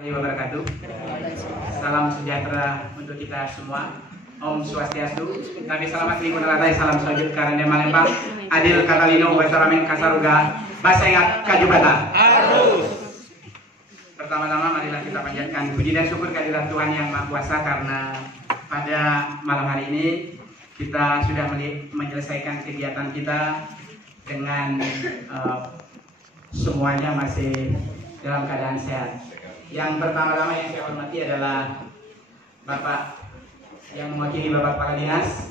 Wabarakatuh. Salam sejahtera untuk kita semua. Om Swastiastu. Nabi Salamat Limun Alatai. Salam sujud karena Malembang. Adil Katalino Basaramin Kasaruga. Basengat Kajubata. Pertama-tama marilah kita panjatkan puji dan syukur kehadirat Tuhan Yang Maha Kuasa karena pada malam hari ini kita sudah menyelesaikan kegiatan kita dengan semuanya masih dalam keadaan sehat. Yang pertama-tama yang saya hormati adalah Bapak yang mewakili Bapak Kepala Dinas,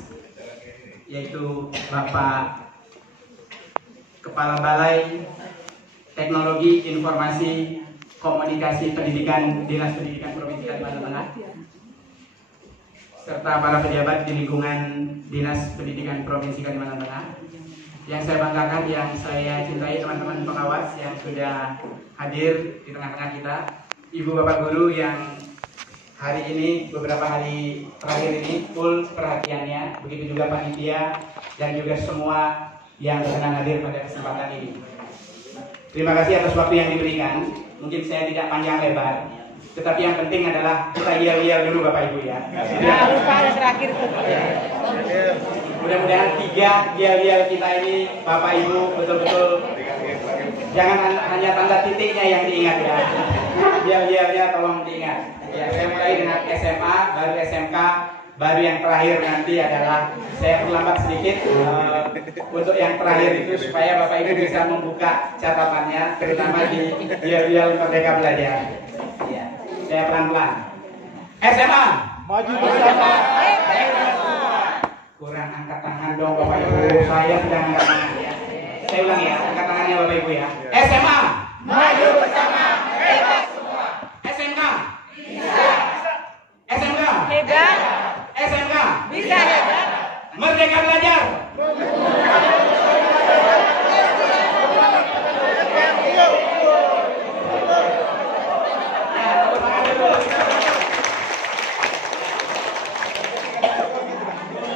yaitu Bapak Kepala Balai Teknologi Informasi Komunikasi Pendidikan Dinas Pendidikan Provinsi Kalimantan Tengah, serta para pejabat di lingkungan Dinas Pendidikan Provinsi Kalimantan Tengah. Yang saya banggakan, yang saya cintai, teman-teman pengawas yang sudah hadir di tengah-tengah kita, Ibu Bapak Guru yang hari ini, beberapa hari terakhir ini full perhatiannya, begitu juga panitia dan juga semua yang berkenan hadir pada kesempatan ini. Terima kasih atas waktu yang diberikan. Mungkin saya tidak panjang lebar, tetapi yang penting adalah kita yel-yel dulu Bapak Ibu ya. Nah, lupa ada terakhir tuh. Mudah-mudahan 3 yel-yel kita ini Bapak Ibu betul-betul jangan hanya tanda titiknya yang diingat ya. Yel-yelnya tolong diingat. Ya, saya mulai dengan SMA, baru SMK, baru yang terakhir nanti adalah saya terlambat sedikit untuk yang terakhir itu supaya Bapak Ibu bisa membuka catatannya, terutama di yel-yel Merdeka Belajar. Ya, saya pelan-pelan. SMA, maju bersama. Kurang angkat tangan dong Bapak Ibu, saya sedang angkat tangan ya. Saya ulang ya, angkat tangannya Bapak Ibu ya. SMA, Maju bersama. Hebat. SMK, bisa. SMK, Hebat. SMK, Bisa hebat. Merdeka Belajar.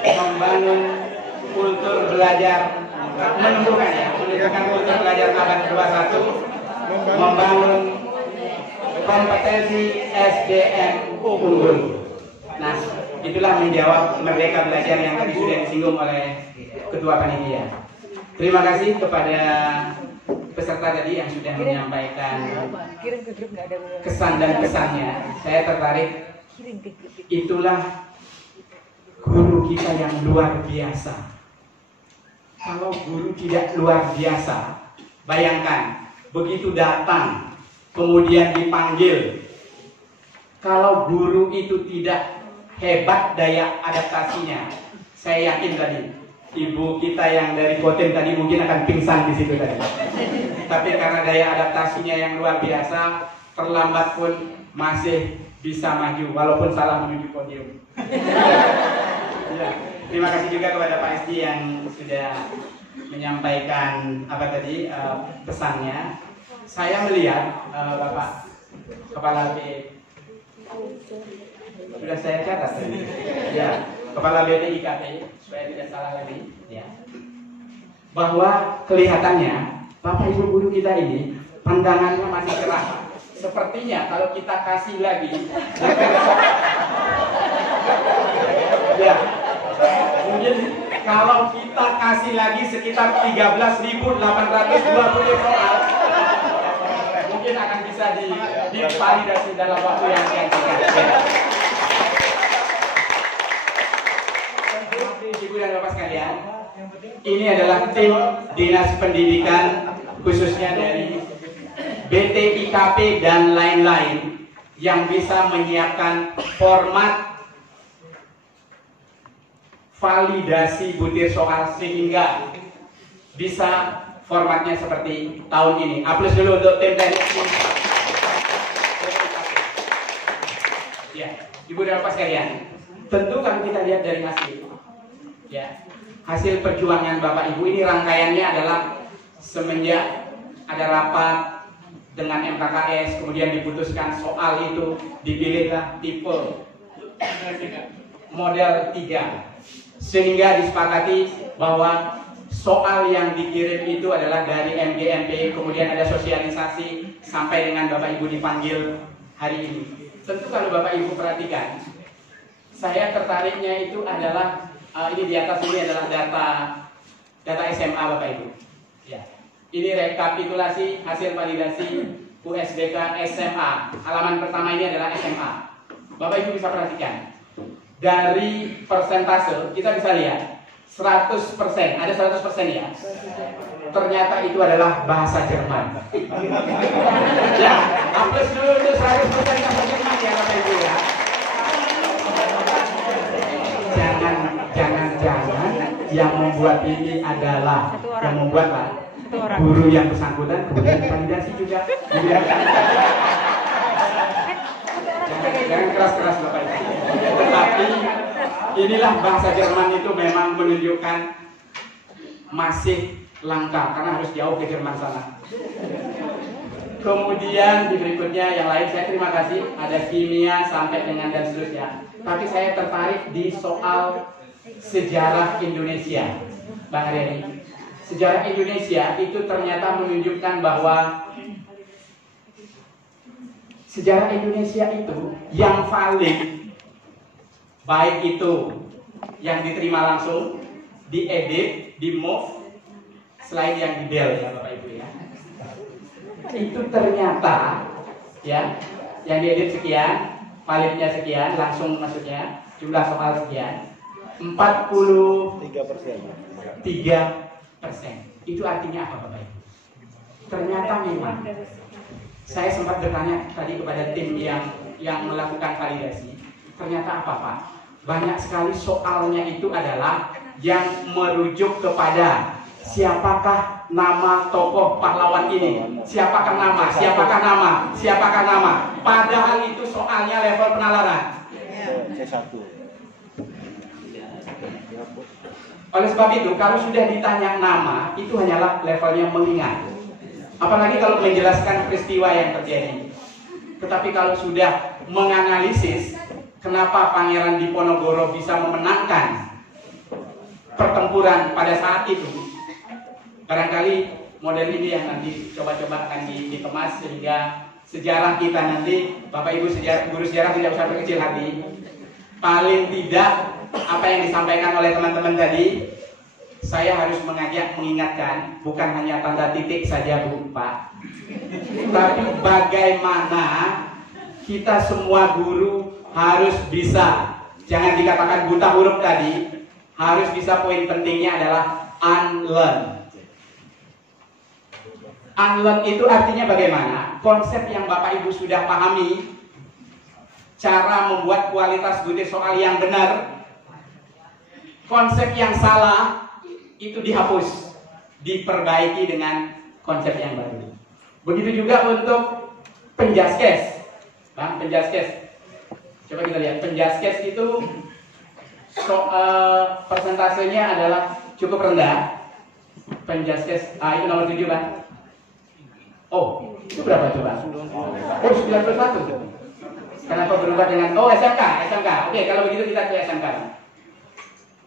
Membangun kultur belajar, menumbuhkan kultur belajar abad 21, membangun kompetensi SDM unggul. Nah, itulah menjawab Merdeka Belajar yang tadi sudah disinggung oleh Ketua Panitia. Terima kasih kepada peserta tadi yang sudah menyampaikan kesan dan pesannya. Saya tertarik, itulah guru kita yang luar biasa. Kalau guru tidak luar biasa, bayangkan begitu datang kemudian dipanggil, kalau guru itu tidak hebat daya adaptasinya, saya yakin tadi ibu kita yang dari Kotem tadi mungkin akan pingsan di situ tadi. Tapi karena daya adaptasinya yang luar biasa, terlambat pun masih bisa maju walaupun salah menuju podium. Ya, terima kasih juga kepada Pak Esti yang sudah menyampaikan pesannya. Saya melihat Bapak Kepala B sudah saya catat ya, Kepala BTIKT supaya tidak salah lagi ya, bahwa kelihatannya Bapak Ibu guru kita ini pandangannya masih cerah. Sepertinya kalau kita kasih lagi ya, mungkin kalau kita kasih lagi sekitar 13.820 soal, mungkin akan bisa divalidasi dalam waktu yang singkat. Ibu dan Bapak sekalian, ini adalah tim Dinas Pendidikan khususnya dari BTIKP dan lain-lain yang bisa menyiapkan format validasi butir soal sehingga bisa formatnya seperti tahun ini. Aplaus dulu untuk tim teknik. Ya, Ibu dan Bapak sekalian, tentu kalau kita lihat dari hasil, ya, hasil perjuangan Bapak Ibu ini rangkaiannya adalah semenjak ada rapat dengan MKKS, kemudian diputuskan soal itu, dipilihlah tipe model 3. Sehingga disepakati bahwa soal yang dikirim itu adalah dari MGMP, kemudian ada sosialisasi sampai dengan Bapak Ibu dipanggil hari ini. Tentu kalau Bapak Ibu perhatikan, saya tertariknya itu adalah ini di atas ini adalah data SMA Bapak Ibu. Ya. Ini rekapitulasi hasil validasi USBK SMA. Halaman pertama ini adalah SMA. Bapak Ibu bisa perhatikan. Dari persentase kita bisa lihat 100%, ada 100% ya. Ternyata itu adalah bahasa Jerman. Ya, aplaus dulu untuk 100% bahasa Jerman ya Bapak Ibu ya. Jangan yang membuat ini adalah yang membuat guru yang bersangkutan kemudian validasi juga. Jangan keras-keras Bapak Ibu. Tetapi inilah bahasa Jerman itu memang menunjukkan masih langka karena harus jauh ke Jerman sana. Kemudian di berikutnya yang lain saya terima kasih ada kimia sampai dengan dan seterusnya. Tapi saya tertarik di soal sejarah Indonesia, Bang Aryani. Sejarah Indonesia itu ternyata menunjukkan bahwa sejarah Indonesia itu yang valid, baik itu yang diterima langsung, diedit, di move, selain yang di bel ya Bapak Ibu ya. Itu ternyata ya, yang diedit sekian, validnya sekian, langsung maksudnya jumlah soal sekian, 43%. Itu artinya apa Bapak Ibu? Ternyata memang saya sempat bertanya tadi kepada tim yang melakukan validasi. Ternyata apa Pak? Banyak sekali soalnya itu adalah yang merujuk kepada siapakah nama tokoh pahlawan ini? Siapakah nama? Siapakah nama? Siapakah nama? Padahal itu soalnya level penalaran. C1. Oleh sebab itu, kalau sudah ditanya nama, itu hanyalah levelnya mengingat. Apalagi kalau menjelaskan peristiwa yang terjadi. Tetapi kalau sudah menganalisis kenapa Pangeran Diponegoro bisa memenangkan pertempuran pada saat itu, barangkali model ini yang nanti coba-coba akan dikemas sehingga sejarah kita nanti, Bapak Ibu guru sejarah tidak usah berkecil hati. Paling tidak apa yang disampaikan oleh teman-teman tadi, saya harus mengingatkan, bukan hanya tanda titik saja Bu Pak, tapi bagaimana kita semua guru harus bisa, jangan dikatakan buta huruf tadi, harus bisa. Poin pentingnya adalah unlearn. Unlearn itu artinya bagaimana? Konsep yang Bapak Ibu sudah pahami, cara membuat kualitas butir soal yang benar, konsep yang salah itu dihapus, diperbaiki dengan konsep yang baru. Begitu juga untuk penjaskes, Bang, penjaskes. Coba kita lihat, penjaskes itu persentasenya adalah cukup rendah. Penjaskes, itu nomor 7 Bang. Oh, itu berapa coba? Oh, 91. Kenapa berubah dengan, SMK. Oke, kalau begitu kita ke SMK.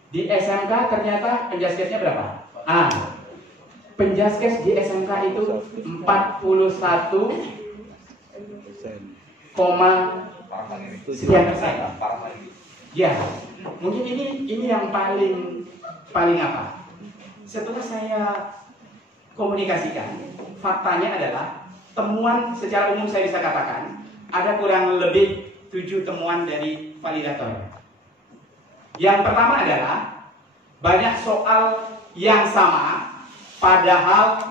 Di SMK ternyata penjaskesnya berapa? Penjaskes di SMK itu 41,sekian%. Ya, mungkin ini yang paling apa? Setelah saya komunikasikan, faktanya adalah temuan secara umum saya bisa katakan ada kurang lebih 7 temuan dari validator. Yang pertama adalah banyak soal yang sama, padahal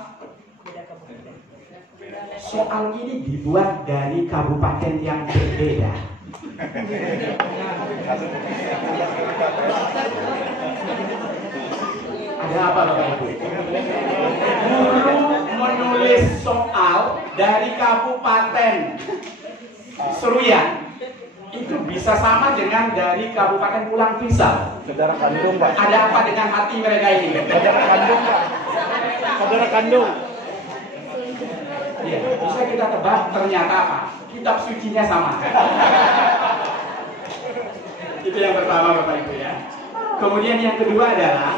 soal ini dibuat dari kabupaten yang berbeda. Ada apa Bapak Ibu? Guru menulis soal dari kabupaten Seruyan itu bisa sama dengan dari Kabupaten Pulang Pisau. Saudara kandung Pak. Ada apa dengan hati mereka ini? Saudara kandung Pak. Saudara kandung. Ya, bisa kita tebak ternyata apa? Kitab sucinya sama. Itu yang pertama Bapak Ibu ya. Kemudian yang kedua adalah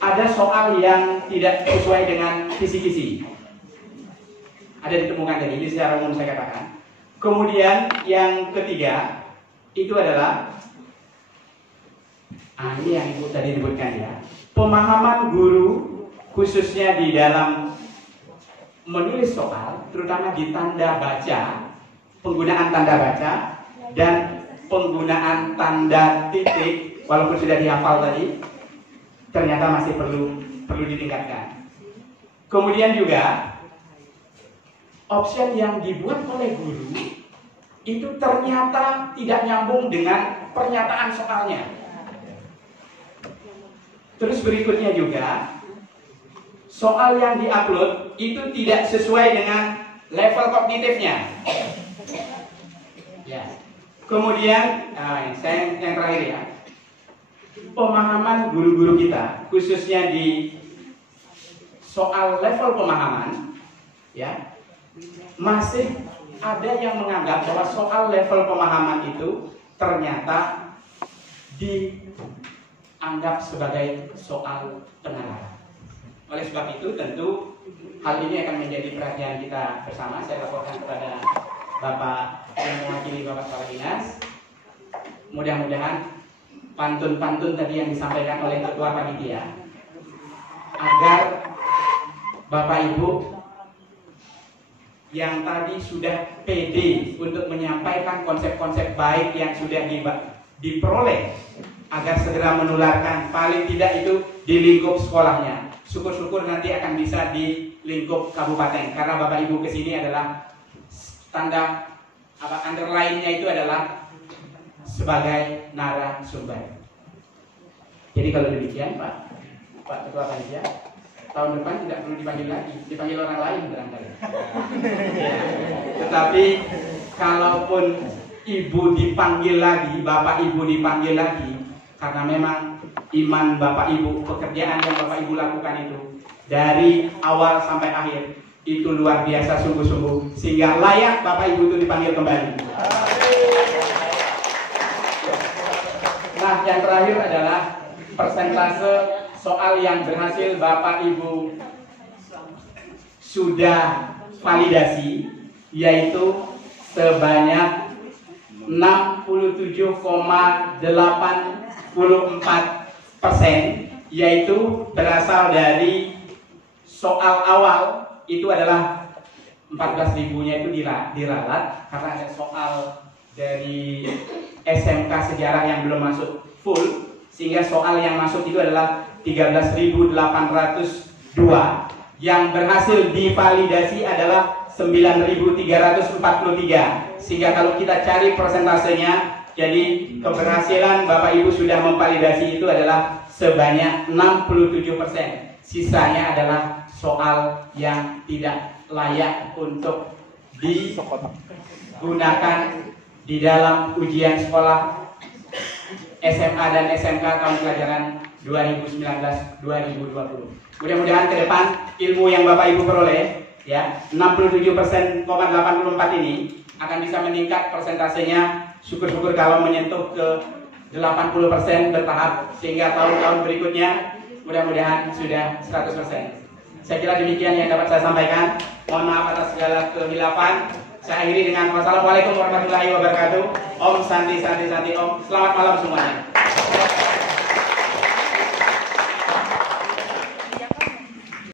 ada soal yang tidak sesuai dengan kisi-kisi. Ada ditemukan tadi, ini secara umum saya katakan. Kemudian yang ketiga itu adalah ini yang Ibu tadi sebutkan ya, pemahaman guru khususnya di dalam menulis soal, terutama di tanda baca, penggunaan tanda baca dan penggunaan tanda titik, walaupun sudah dihafal tadi, ternyata masih perlu ditingkatkan. Kemudian juga option yang dibuat oleh guru itu ternyata tidak nyambung dengan pernyataan soalnya. Terus berikutnya juga, soal yang diupload itu tidak sesuai dengan level kognitifnya. Ya. Kemudian, yang terakhir ya, pemahaman guru-guru kita, khususnya di soal level pemahaman, ya, masih ada yang menganggap bahwa soal level pemahaman itu ternyata dianggap sebagai soal penalaran. Oleh sebab itu tentu hal ini akan menjadi perhatian kita bersama. Saya laporkan kepada Bapak yang mewakili Bapak Kepala Dinas. Mudah-mudahan pantun-pantun tadi yang disampaikan oleh Ketua Panitia, agar Bapak Ibu yang tadi sudah pede untuk menyampaikan konsep-konsep baik yang sudah diperoleh, agar segera menularkan, paling tidak itu di lingkup sekolahnya. Syukur-syukur nanti akan bisa di lingkup kabupaten, karena Bapak Ibu kesini adalah tanda underline-nya itu adalah sebagai narasumber. Jadi kalau demikian Pak Ketua Panitia, tahun depan tidak perlu dipanggil lagi, dipanggil orang lain barangkali. Ya. Tetapi kalaupun Ibu dipanggil lagi, Bapak Ibu dipanggil lagi, karena memang iman Bapak Ibu, pekerjaan yang Bapak Ibu lakukan itu dari awal sampai akhir itu luar biasa sungguh-sungguh, sehingga layak Bapak Ibu itu dipanggil kembali. Nah, yang terakhir adalah persentase soal yang berhasil Bapak Ibu sudah validasi, yaitu sebanyak 67,84%, yaitu berasal dari soal awal itu adalah 14.000-nya itu diralat karena ada soal dari SMK sejarah yang belum masuk full, sehingga soal yang masuk itu adalah 13.802, yang berhasil divalidasi adalah 9.343, sehingga kalau kita cari persentasenya, jadi keberhasilan Bapak Ibu sudah memvalidasi itu adalah sebanyak 67%. Sisanya adalah soal yang tidak layak untuk digunakan di dalam ujian sekolah SMA dan SMK tahun pelajaran 2019-2020. Mudah-mudahan ke depan ilmu yang Bapak Ibu peroleh, ya, 67,84 ini akan bisa meningkat persentasenya. Syukur-syukur kalau menyentuh ke 80% bertahap, sehingga tahun-tahun berikutnya mudah-mudahan sudah 100%. Saya kira demikian yang dapat saya sampaikan. Mohon maaf atas segala kehilafan. Saya akhiri dengan wassalamualaikum warahmatullahi wabarakatuh. Om Santi Santi Santi Om. Selamat malam semuanya.